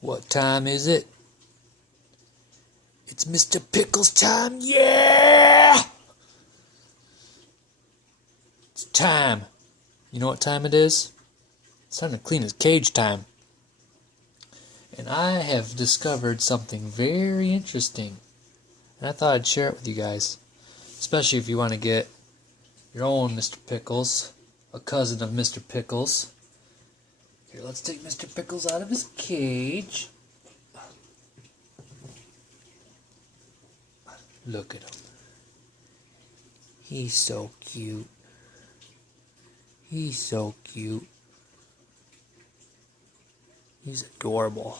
What time is it? It's Mr. Pickles time, yeah! It's time. You know what time it is? It's time to clean his cage time. And I have discovered something very interesting. And I thought I'd share it with you guys. Especially if you want to get your own Mr. Pickles, a cousin of Mr. Pickles. Here, let's take Mr. Pickles out of his cage. Look at him. He's so cute. He's so cute. He's adorable.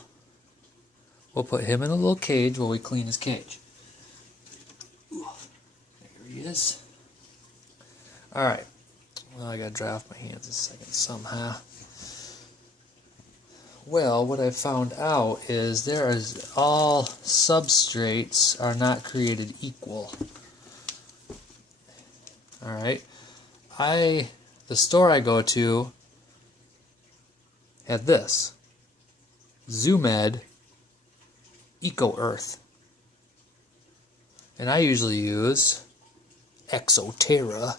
We'll put him in a little cage while we clean his cage. Ooh, there he is. Alright. Well, I gotta dry off my hands a second somehow. Well, what I found out is all substrates are not created equal. Alright. The store I go to had this. Zoomed Eco Earth. And I usually use Exoterra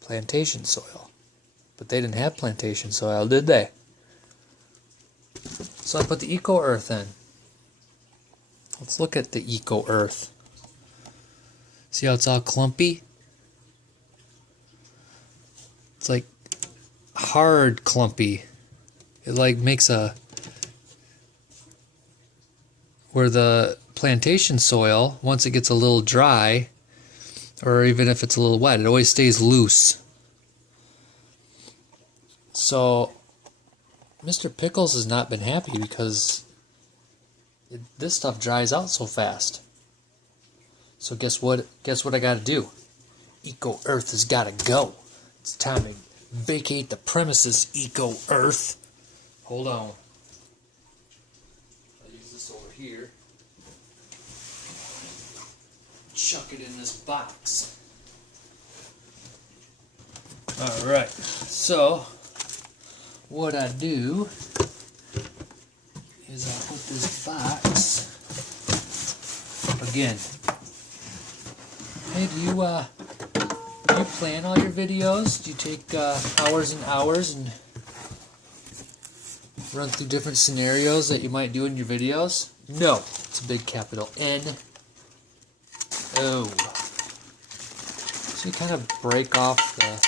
plantation soil. But they didn't have plantation soil, did they? So I put the Eco Earth in. Let's look at the Eco Earth. See how it's all clumpy? It's like hard clumpy. It like makes where the plantation soil, once it gets a little dry, or even if it's a little wet, it always stays loose. So Mr. Pickles has not been happy because this stuff dries out so fast. So guess what? Guess what I gotta do? Eco Earth has gotta go. It's time to vacate the premises, Eco Earth. Hold on. I'll use this over here. Chuck it in this box. Alright, so what I do is I put this box again. Hey, do you plan all your videos? Do you take hours and hours and run through different scenarios that you might do in your videos? No, it's a big capital N. O. So you kind of break off the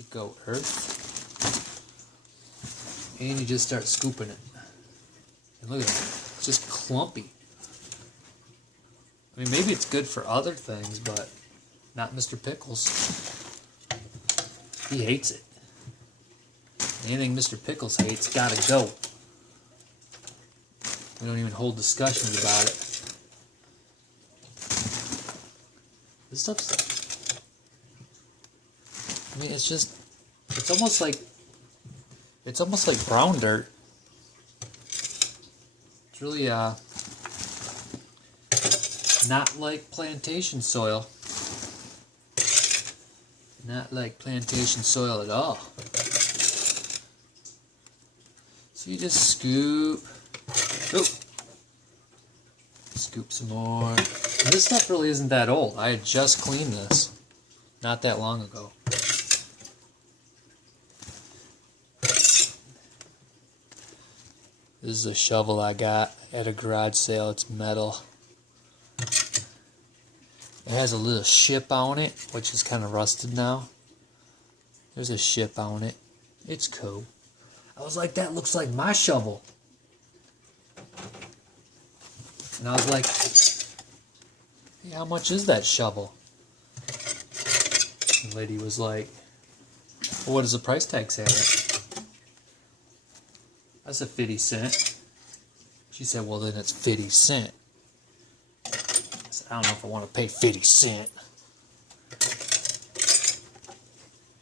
Eco Earth. And you just start scooping it. And look at it. It's just clumpy. I mean, maybe it's good for other things, but not Mr. Pickles. He hates it. Anything Mr. Pickles hates, gotta go. We don't even hold discussions about it. This stuff's... I mean, it's almost like brown dirt. It's really not like plantation soil. Not like plantation soil at all. So you just scoop. Oh. Scoop some more. And this stuff really isn't that old. I had just cleaned this not that long ago. This is a shovel I got at a garage sale. It's metal. It has a little ship on it, which is kind of rusted now. There's a ship on it. It's cool. I was like, that looks like my shovel. And I was like, hey, how much is that shovel? The lady was like, well, what does the price tag say on it? I said 50 cents. She said, well, then it's 50 cents. I said, I don't know if I want to pay 50 cents.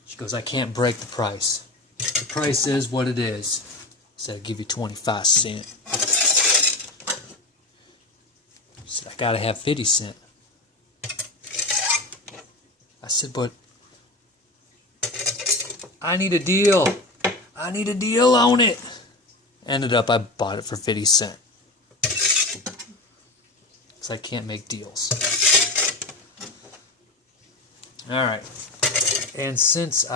She goes, I can't break the price. The price is what it is. I said, I'll give you 25 cents. She said, I gotta have 50 cents. I said, but I need a deal. I need a deal on it. Ended up, I bought it for 50 cents. Because I can't make deals. Alright. And since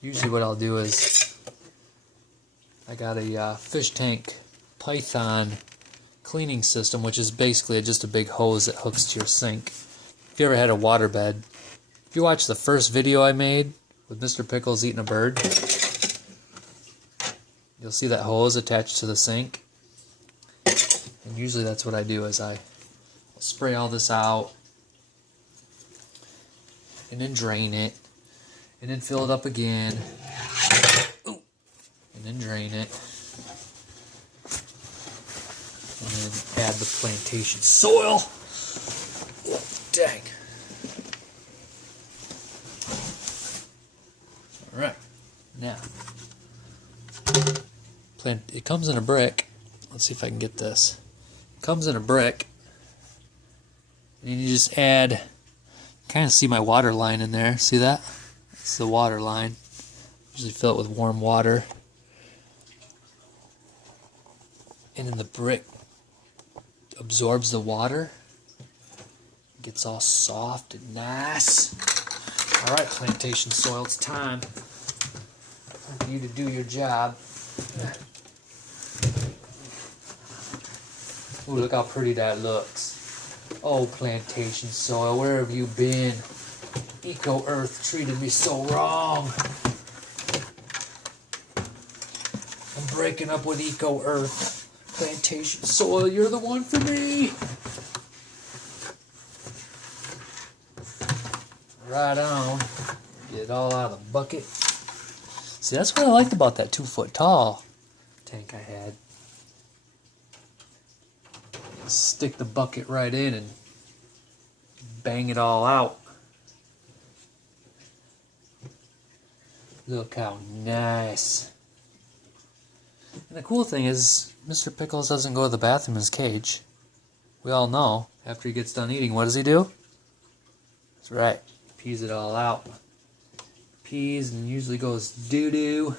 usually what I'll do is, I got a fish tank Python cleaning system, which is basically just a big hose that hooks to your sink. If you ever had a waterbed, if you watch the first video I made with Mr. Pickles eating a bird, you'll see that hose attached to the sink. And usually that's what I do, is I'll spray all this out and then drain it and then fill it up again. Ooh. And then drain it. And then add the plantation soil. Oh, dang. Alright. Now, it comes in a brick. Let's see if I can get this. It comes in a brick. And you just add, kind of see my water line in there. See that? That's the water line. Usually fill it with warm water. And then the brick absorbs the water. It gets all soft and nice. Alright, plantation soil, it's time for you to do your job. Ooh, look how pretty that looks. Oh, plantation soil, where have you been? Eco Earth treated me so wrong. I'm breaking up with Eco Earth. Plantation soil, you're the one for me. Right on. Get it all out of the bucket. See, that's what I liked about that 2-foot tall tank I had. Stick the bucket right in and bang it all out. Look how nice. And the cool thing is, Mr. Pickles doesn't go to the bathroom in his cage. We all know, after he gets done eating, what does he do? That's right, pees it all out. Pees and usually goes doo-doo.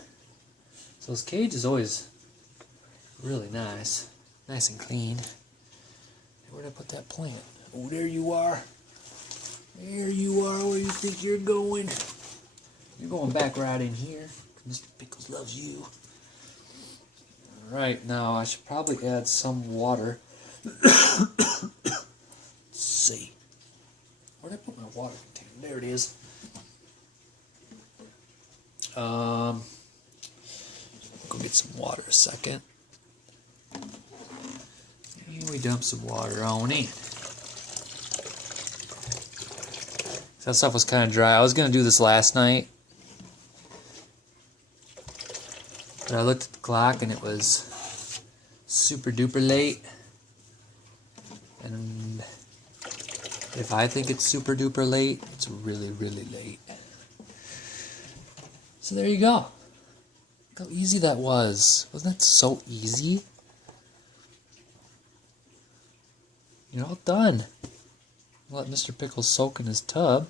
So his cage is always really nice. Nice and clean. Where did I put that plant? Oh, there you are. There you are. Where you think you're going? You're going back right in here. Mr. Pickles loves you. Alright, now I should probably add some water. Let's see. Where did I put my water container? There it is. Go get some water a second. And we dump some water on in. That stuff was kind of dry. I was going to do this last night, but I looked at the clock and it was super duper late. And if I think it's super duper late, it's really, really late. So there you go. Look how easy that was. Wasn't that so easy? You're all done. Let Mr. Pickles soak in his tub.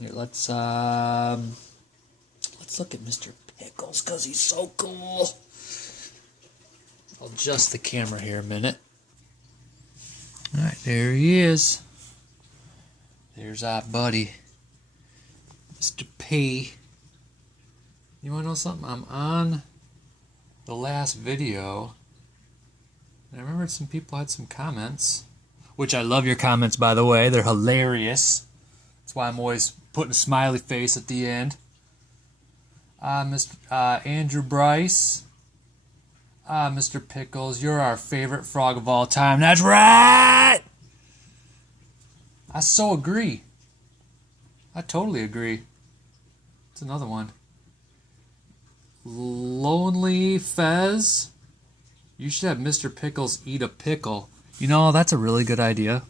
Here, let's look at Mr. Pickles because he's so cool. I'll adjust the camera here a minute. Alright, there he is. There's our buddy, Mr. P. You want to know something? I'm on the last video, and I remember some people had some comments, which I love your comments, by the way. They're hilarious. That's why I'm always putting a smiley face at the end. Mr. Andrew Bryce. Mr. Pickles, you're our favorite frog of all time. That's right! I so agree. I totally agree. It's another one. Lonely Fez. You should have Mr. Pickles eat a pickle. You know, that's a really good idea.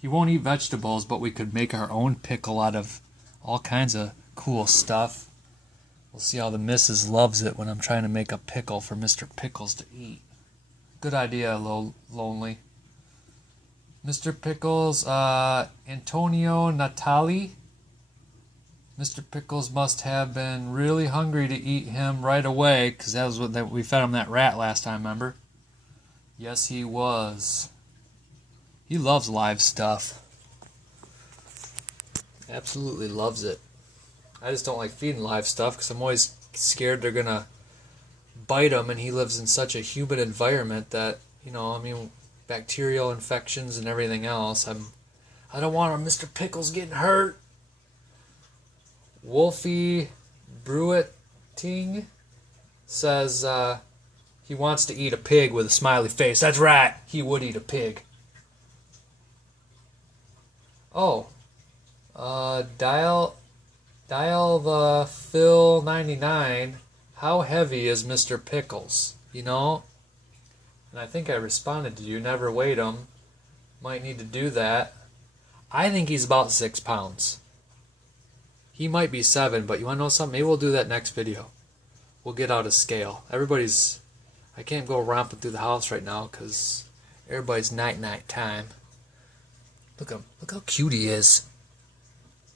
He won't eat vegetables, but we could make our own pickle out of all kinds of cool stuff. We'll see how the missus loves it when I'm trying to make a pickle for Mr. Pickles to eat. Good idea, Lonely. Mr. Pickles, Antonio Natali. Mr. Pickles must have been really hungry to eat him right away, because that was what we fed him that rat last time, remember? Yes, he was. He loves live stuff. Absolutely loves it. I just don't like feeding live stuff because I'm always scared they're going to bite him, and he lives in such a humid environment that, bacterial infections and everything else. I don't want Mr. Pickles getting hurt. Wolfie Brewiting says he wants to eat a pig with a smiley face. That's right, he would eat a pig. Oh, dial the Phil 99. How heavy is Mr. Pickles? And I think I responded to you. Never weighed him. Might need to do that. I think he's about 6 pounds. He might be 7, but you want to know something? Maybe we'll do that next video. We'll get out a scale. I can't go romping through the house right now because everybody's night time. Look at him. Look how cute he is.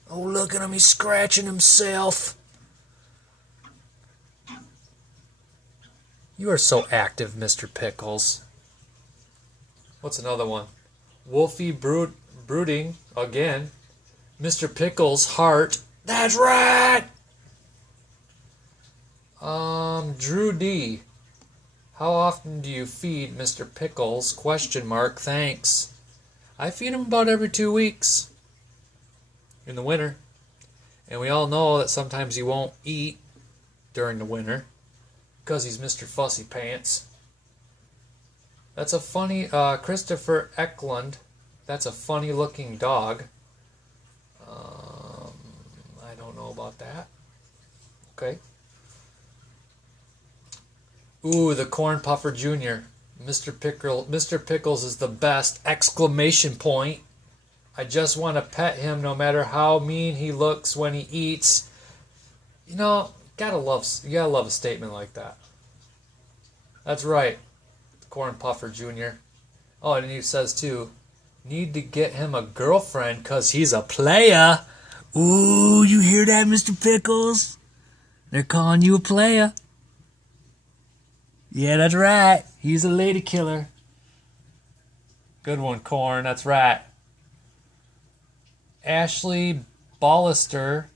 Oh, look at him. He's scratching himself. You are so active, Mr. Pickles. What's another one? Wolfie brooding again. Mr. Pickles' heart. That's right! Drew D. How often do you feed Mr. Pickles? ? Thanks. I feed him about every 2 weeks. In the winter. And we all know that sometimes he won't eat during the winter. Because he's Mr. Fussy Pants. That's a funny, Christopher Eklund. That's a funny looking dog. I don't know about that. Okay. Ooh, the Corn Puffer Jr. Mr. Pickles is the best! ! I just want to pet him no matter how mean he looks when he eats. You gotta love a statement like that. That's right, Corn Puffer Jr. Oh, and he says too, need to get him a girlfriend because he's a playa. Ooh, you hear that, Mr. Pickles? They're calling you a playa. Yeah, that's right. He's a lady killer. Good one, Corn. That's right. Ashley Ballister.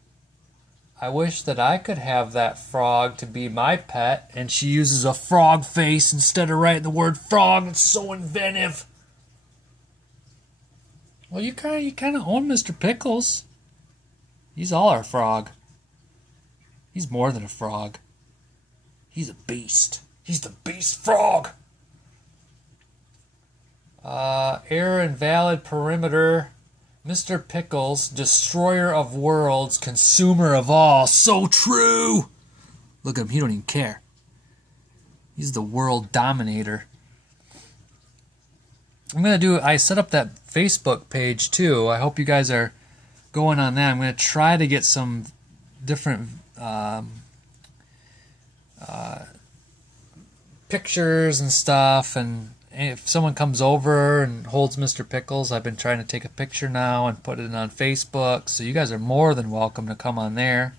I wish that I could have that frog to be my pet. And she uses a frog face instead of writing the word frog. It's so inventive. Well, you kind of own Mr. Pickles. He's all our frog. He's more than a frog. He's a beast. He's the beast frog. Error invalid perimeter. Mr. Pickles, destroyer of worlds, consumer of all. So true. Look at him. He don't even care. He's the world dominator. I set up that Facebook page too. I hope you guys are going on that. I'm going to try to get some different pictures and stuff, and if someone comes over and holds Mr. Pickles, I've been trying to take a picture now and put it on Facebook, so you guys are more than welcome to come on there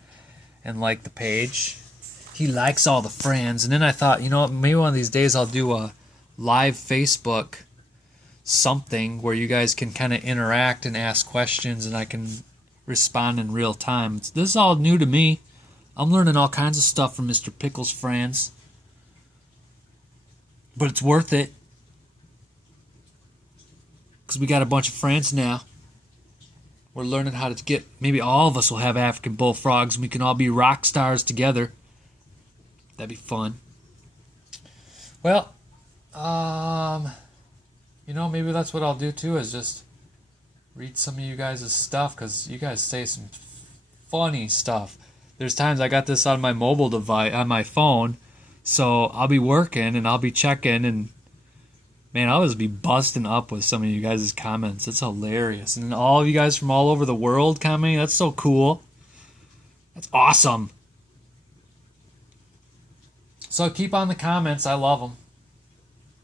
and like the page. He likes all the friends. And then I thought, maybe one of these days I'll do a live Facebook something where you guys can kind of interact and ask questions and I can respond in real time. This is all new to me. I'm learning all kinds of stuff from Mr. Pickles' friends. But it's worth it. Because we got a bunch of friends now. We're learning how to get... Maybe all of us will have African bullfrogs and we can all be rock stars together. That'd be fun. Well, maybe that's what I'll do too, is just read some of you guys' stuff, because you guys say some funny stuff. There's times I got this on my mobile device, on my phone, so I'll be working and I'll be checking, and man, I'll just be busting up with some of you guys' comments. It's hilarious. And all of you guys from all over the world commenting, that's so cool. That's awesome. So keep on the comments. I love them.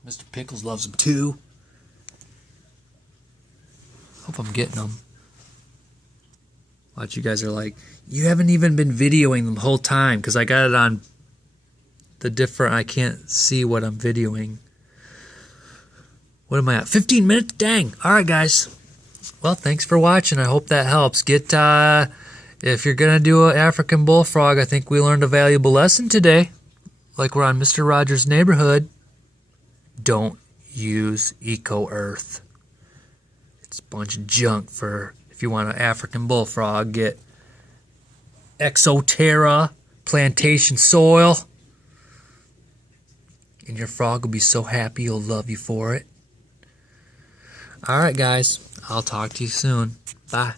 Mr. Pickles loves them too. Hope I'm getting them. Watch, you guys are like, you haven't even been videoing the whole time, because I got it on the different, I can't see what I'm videoing. What am I at? 15 minutes? Dang. All right, guys. Well, thanks for watching. I hope that helps. If you're going to do an African bullfrog, I think we learned a valuable lesson today. Like we're on Mr. Rogers' Neighborhood. Don't use Eco-Earth. It's a bunch of junk for, if you want an African bullfrog, get Exoterra plantation soil. And your frog will be so happy he'll love you for it. All right, guys. I'll talk to you soon. Bye.